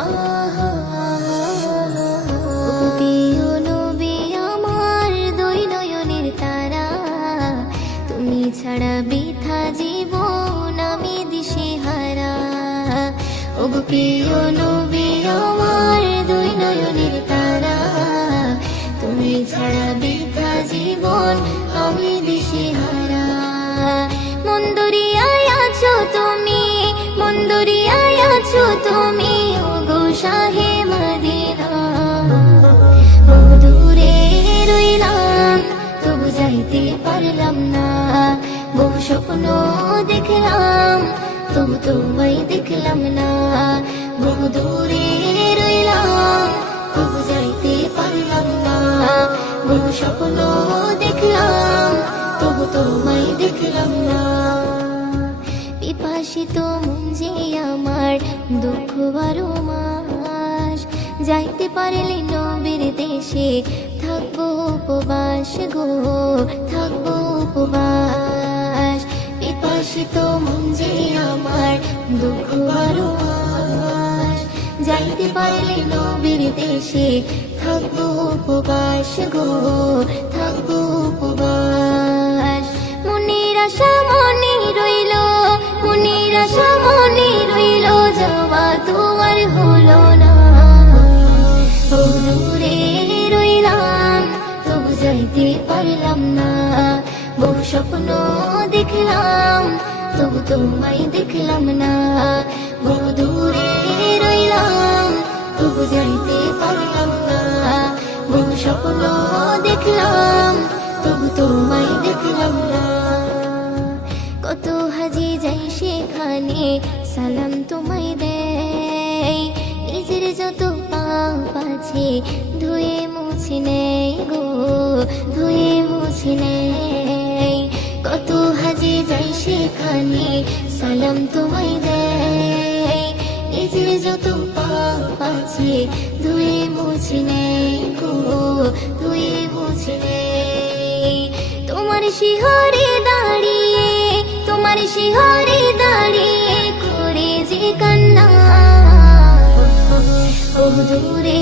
আহা প্রিয় নবী আমার দুই নয়নের তারা, তুমি ছাড়া বৃথা জীবন আমি দিশেহারা। ওগো প্রিয় নবী আমার দুই নয়নের তারা, তুমি ছাড়া বৃথা জীবন আমি দিশেহারা। মন্দরিয়ায় আছো তুমি, মন্দরিয়ায় আছো তুমি, ওগো শাহে মদিনা। দূরে রইলাম তবু যাইতে পারলাম না, বহু স্বপ্ন দেখলাম তবু তোমায় দেখলাম না। বহু দূরে রইলাম তবু যাইতে পারলাম না, বহু স্বপ্ন দেখলাম তবু তোমায় দেখলাম না। পিপাসিত মন যে আমার দুঃখ বারো মাস, যাইতে পারলে নবীর দেশে থাকবো উপবাস গো, থাকবো উপবাস। পিপাসিত মন যে আমার দুঃখ বারো মাস, যাইতে পারলে নবীর দেশে থাকবো উপবাস গো, থাকবো উপবাস। মনের আশা মনে রইল, মনের আশা মনে রইল, যাওয়া তো আর হলো না। দূরে রইলাম তবু যাইতে পারলাম না, বহু স্বপ্ন দেখলাম তবু তোমায় দেখলাম না। বহু দূরে রইলাম তবু যাইতে পারলাম না, বহু স্বপ্ন দেখলাম তবু তোমায় দেখলাম না। কত হাজি যাই সেখানে সালাম তোমায় দেয়, নিজের যত পাপ আছে ধুয়ে মুছে নেয় গো, ধুয়ে মুছে নেয়। কত হাজি যাই সেখানে সালাম তোমায় দেয়, নিজের যত পাপ আছে ধুয়ে মুছে নেয় গো, ধুয়ে মুছে নেয়। তোমার শিহরে দাঁড়িয়ে, তোমার শিহরে দাঁড়িয়ে করে যে কান্না। বহু দূরে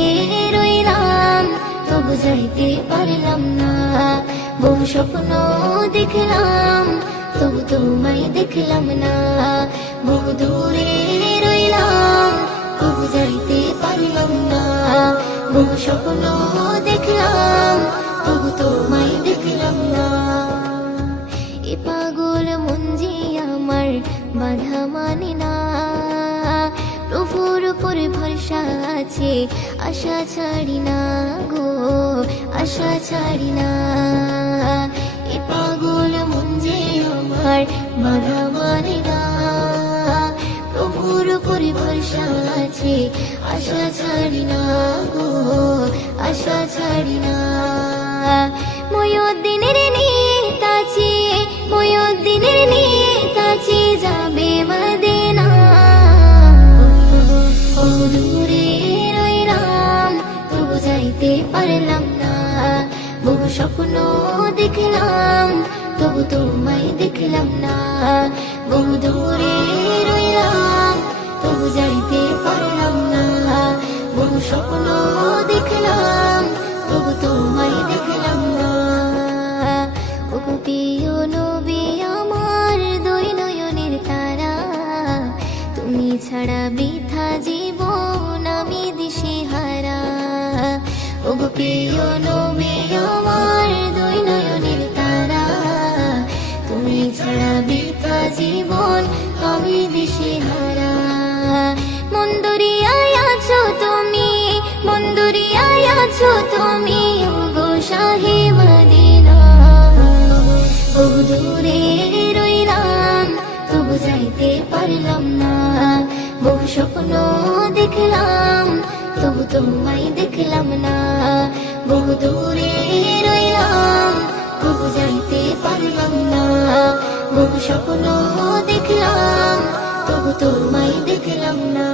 রইলাম তবু যাইতে পারলাম না, বহু স্বপ্ন দেখলাম তবু তোমায় দেখলাম না। বহু দূরে রইলাম তবু যাইতে পারলাম না, বহু স্বপ্ন দেখলাম তবু তোমায় দেখলাম না। এ পাগল মন যে আমার বাধা মানে না, প্রভুর উপরে ভরসা আছে আশা ছাড়ি না গো, আশা ছাড়ি না। এ পাগল মন যে আমার বাধা মানে না, প্রভুর উপরে ভরসা আছে আশা ছাড়ি না গো, আশা ছাড়ি না। ময়ূদ্দিনের নিয়ত আছে, ময়ূদ্দিনের নিয়ত আছে যাবে মদিনা। দূরে রইলাম তবু যাইতে পারলাম না, বহু স্বপ্ন দেখলাম তবু তোমায় দেখলাম না। বহু দূরে রইলাম তবু যাইতে পারলাম না, বহু স্বপ্ন দেখলাম তবু তোমায় দেখলাম না। ওগো প্রিয় নবী আমার দুই নয়নের তারা, তুমি ছাড়া বৃথা জীবন আমি দিশেহারা। ওগো প্রিয় নবী আমার দুই নয়নের তারা, তুমি ছাড়া বৃথা জীবন আমি দিশেহারা। মন্দরিয়ায় আছো তুমি, মন্দরিয়ায় আছো তুমি, ওগো শাহে মদিনা। বহু দূরে রইলাম তবু যাইতে পারলাম না, বহু স্বপ্ন দেখলাম তবু তোমায় দেখলাম না। বহু দূরে রইলাম তবু যাইতে পারলাম না, বহু স্বপ্ন দেখলাম তবু তোমায় দেখলাম না।